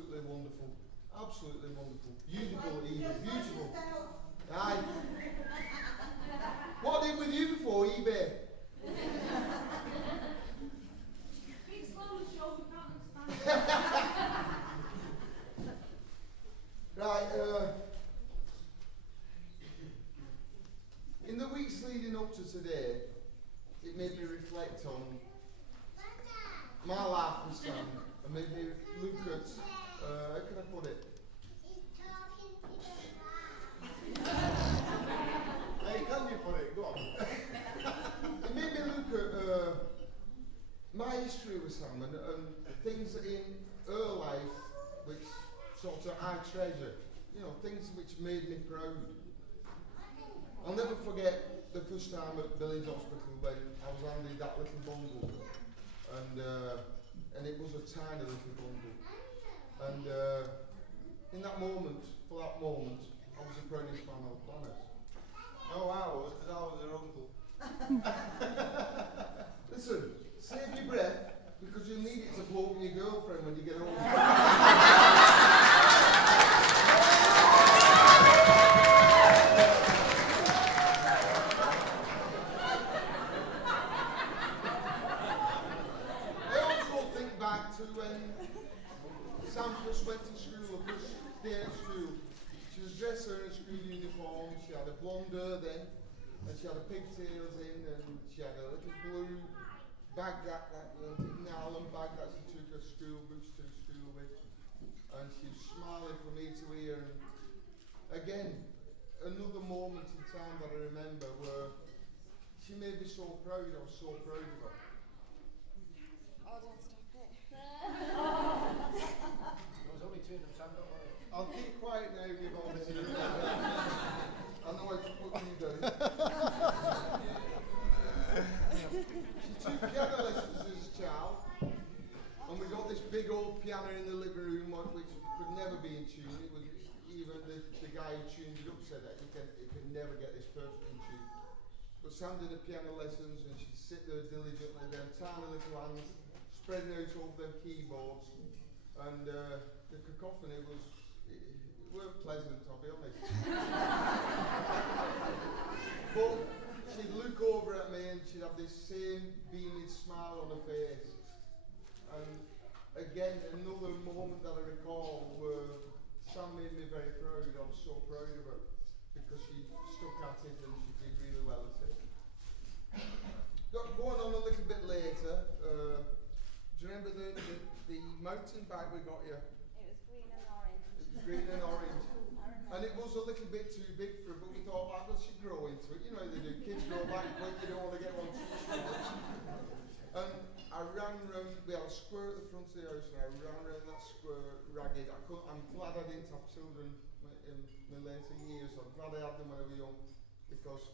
absolutely wonderful. Absolutely wonderful. Beautiful, Eva, beautiful. Aye. What I did with you before, eBay? Speak slowly, Joe, we can't understand. Right, in the weeks leading up to today, it made me reflect on my life and son, and made me look at, how can I put it? Hey, can you put it? Go on. It made me look at my history with Sam and things in her life which sort of I treasure. You know, things which made me proud. I'll never forget the first time at Billings Hospital when I was handed that little bundle, and it was a tiny little bundle. And in that moment, for that moment, I was the proudest man on the planet. No, I was, because I was her uncle. Listen, save your breath, because you'll need it to blow up your girlfriend when you get home. Sam first went to school, the first day at school. She was dressed in a school uniform, she had a blonde hair then, and she had a pigtails in, and she had a little blue bag, that nylon bag that she took her school books to school with. And she was smiling from ear to ear. And again, another moment in time that I remember where she made me so proud, I was so proud of her. Oh, don't stop it. There was only two of them, Sam, don't worry. I'll keep quiet now, you've all been I know how to put you down. She took piano lessons as a child, and we got this big old piano in the living room which could never be in tune. It was, even the guy who tuned it up said that he could never get this perfect in tune. But Sam did the piano lessons, and she'd sit there diligently, them tiny little hands spreading out over them keyboards, and the cacophony weren't pleasant, I'll be honest. But she'd look over at me and she'd have this same beaming smile on her face. And again, another moment that I recall where Sam made me very proud. I was so proud of her because she stuck at it and she did really well at it. Going on a little bit later, do you remember the mountain bike we got you? It was green and orange. It was green and orange. I remember. And it was a little bit too big for her, but we thought, well, she'd grow into it. You know how they do. Kids grow back quick, you don't want to get one too small. And I ran round, we had a square at the front of the house, and I ran round that square ragged. I'm glad I didn't have children in my later years. I'm glad I had them when I was young, because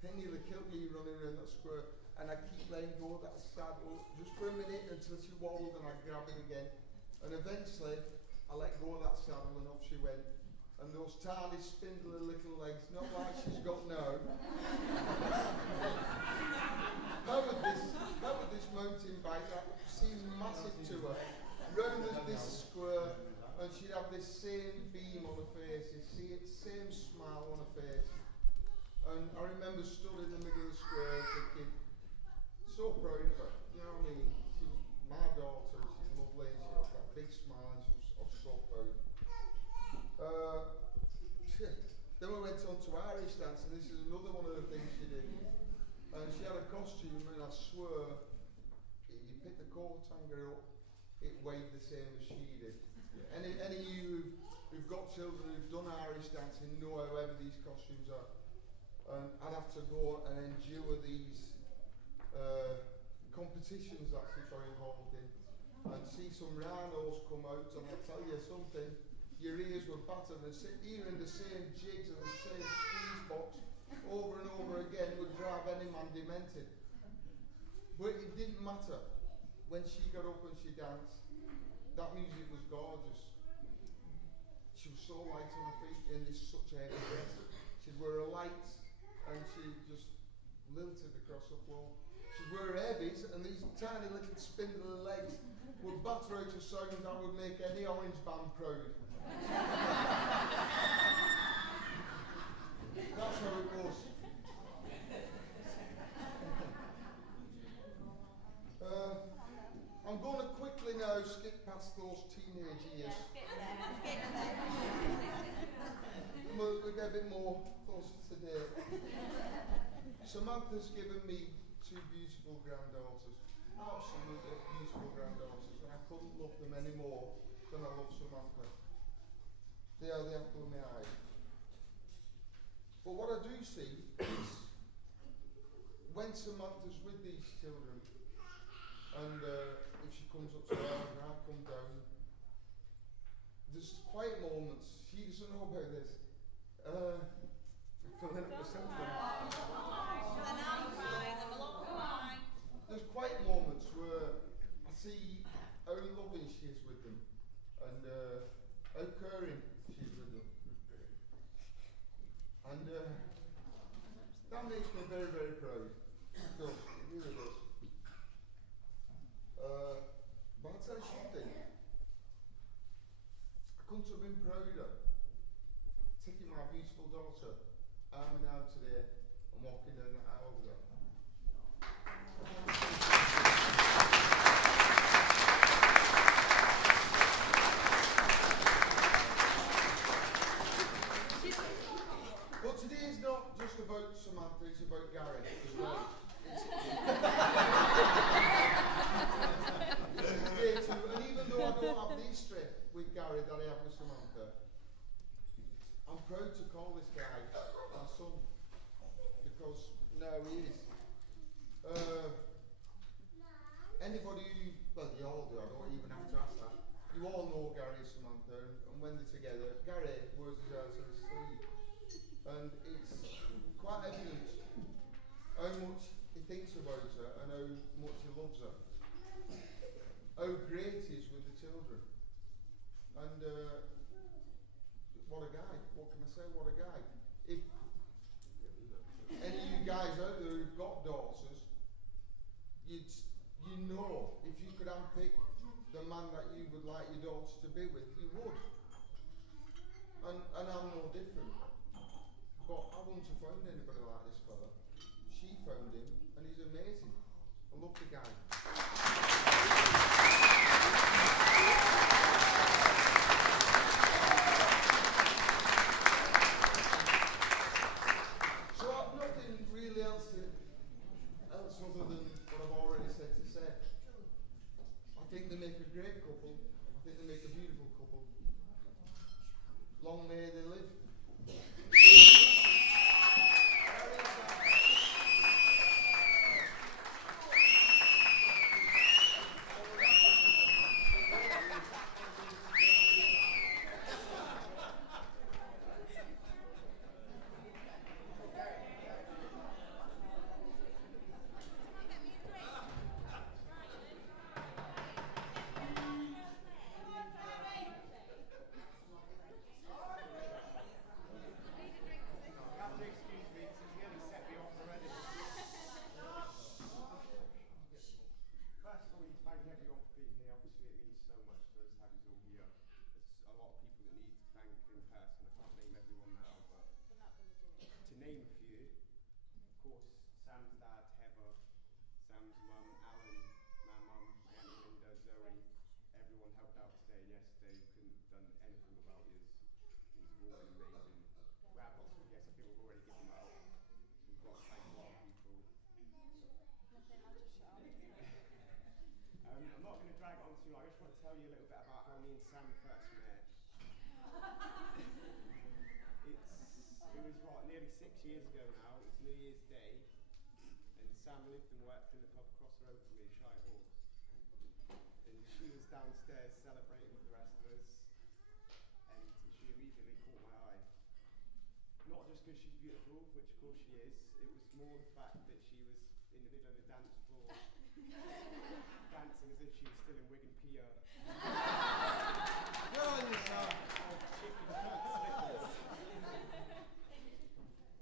they nearly killed me running around that square. And I keep letting go of that saddle just for a minute until she wobbled and I grab it again. And eventually I let go of that saddle and off she went. And those tiny spindly little legs, not like she's got now. How would this mountain bike that seemed massive to her round this square, and she'd have this same beam on her face, this same smile on her face. And I remember stood in the middle of the square thinking, so proud of her, you know what I mean? She was my daughter, she's lovely, and she had that big smile, and I was so proud. Then we went on to Irish dance, and this is another one of the things she did. And she had a costume, and I swear, you pick the coat hanger up, it weighed the same as she did. Any of you who've got children who've done Irish dancing know how heavy these costumes are. And I'd have to go and endure these competitions that she got involved in, and see some rhinos come out, and I tell you something, your ears were battered, and sit here in the same jigs and the same squeeze box over and over again would drive any man demented. But it didn't matter. When she got up and she danced, that music was gorgeous. She was so light on her feet in this such a heavy dress. She'd wear her lights and she just lilted across the floor. She'd wear heavies, and these tiny little spindly legs would batter out a sound that would make any orange band proud. That's how it was. I'm going to quickly now skip past those teenage years. We'll get a bit more closer to date. Samantha's given me two beautiful granddaughters. Absolutely beautiful granddaughters. And I couldn't love them any more than I love Samantha. They are the apple of my eye. But what I do see is when Samantha's with these children, and if she comes up to her and I come down, there's quiet moments. She doesn't know about this. I'm filling up with something. There's quiet moments where I see how loving she is with them and how caring she is with them. And that makes me very, very proud. It does, it really does. But I'll tell you something. I couldn't have been prouder taking my beautiful daughter arm in arm today and walking down the aisle with her. But today is not just about Samantha, it's about Gary as well. And even though I don't have the history with Gary that I have with Samantha, I'm proud to call this guy our son, because now he is. Anybody who, well, you all do, I don't even have to ask that. You all know Gary and Samantha, and when they're together, Gary wears his eyes on his sleeve. And it's quite evident how much he thinks about her and how much he loves her. How great he is with the children. And what a guy. What can I say? What a guy. If any of you guys out there who've got daughters, you know if you could unpick the man that you would like your daughters to be with, you would. And I'm no different. But I wouldn't have found anybody like this fella. She found him, and he's amazing. I love the guy. So I've nothing really else other than what I've already said to say. I think they make a great couple. I think they make a beautiful couple. Long may they live. Years ago now, it was New Year's Day, and Sam lived and worked in the pub across the road from me, Shy Horse. And she was downstairs celebrating with the rest of us, and she immediately caught my eye. Not just because she's beautiful, which of course she is, it was more the fact that she was in the middle of the dance floor, dancing as if she was still in Wigan Pier.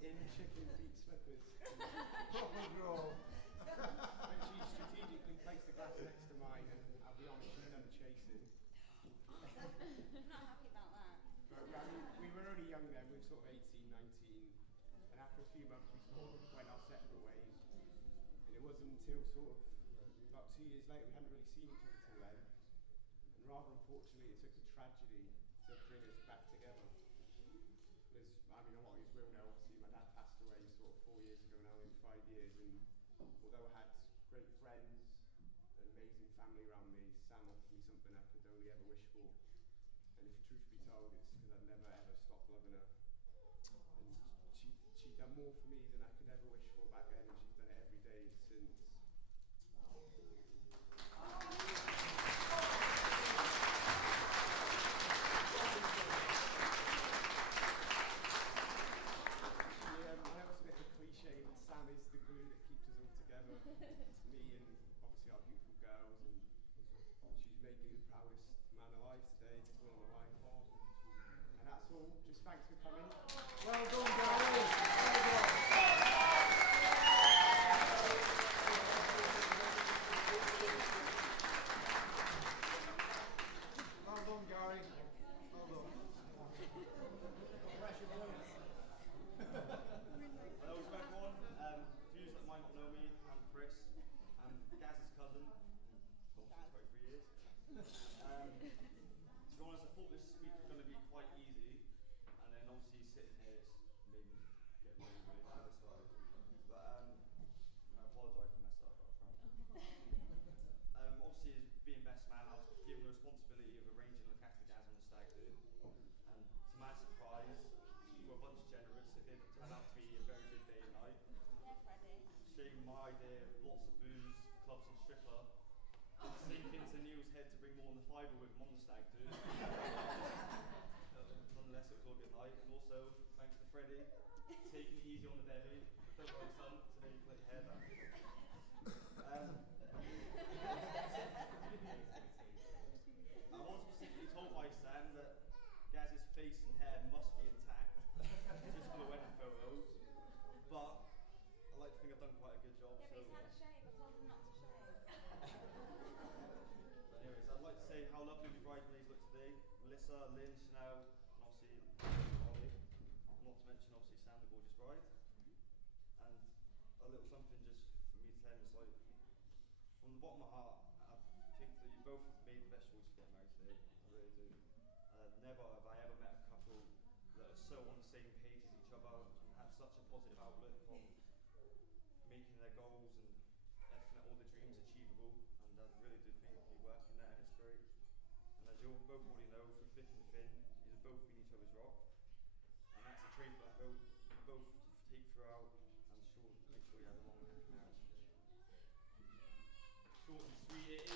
In chicken feet slippers. Proper grow. young then, we were sort of 18, 19, and after a few months we sort of went our separate ways. And it wasn't until sort of about 2 years later, we hadn't really seen each other till then. And rather unfortunately, it took a tragedy to bring us back together. There's, I mean, a lot of you will know, obviously, my dad passed away sort of 4 years ago now, in 5 years, and although I had great friends, an amazing family around me, Sam offered me something I could only ever wish for. And if truth be told, it's because I've never ever stopped loving her. And she'd done more for me than I could ever wish for back then, and she's done it every day since. I know it's a bit of a cliche, but Sam is the glue that keeps us all together. Me and obviously our beautiful girls, and she's made me the proudest man alive today to call her my wife. And that's all. Just thanks for coming. Well done, Gary. Well done, Gary. Well done. Pressure balloon. Hello to everyone. For you that might not know me, I'm Chris. I'm Gaz's cousin. Well, for 23 years. To be honest, I thought this speech was going to be quite easy, and then obviously sitting here it's made me get really, really nervous about it. But I apologise for messing up. Obviously, as being best man, I was given the responsibility of arranging the look after Gaz on the stag do, and to my surprise, we were a bunch of generous. It did turn out to be a very good day and night. Yeah, Freddie. Shame my idea of lots of booze, clubs and stripper didn't sink into Neil's head to bring more than the fiver with him on the stag do. Nonetheless, it was all good night, and also thanks to Freddie taking it easy on the belly. Don't worry, son, today you can let your hair down. I was specifically told by Sam that Gaz's face and hair must be intact, just for the wedding photos. But I like to think I've done quite a good job. Yeah, but he's had a shave. I told him not to shave. But anyways, I'd like to say how lovely the bridesmaids look today. Melissa, Lynn, Chanel, and obviously Molly. Not to mention obviously Sam, the gorgeous bride. And a little something just for me to tell him is like, from the bottom of my heart, I think that you both made the best choice to get married today. I really do. Never have I ever met a couple that are so on the same page as each other and have such a positive outlook on making their goals and effing at all the dreams achievable. And I really do think you're working there, and it's great. And as you all both already know, through thick and thin, you've both been each other's rock. And that's a trait that you both take throughout, and make sure you have a long and happy marriage. Short and sweet it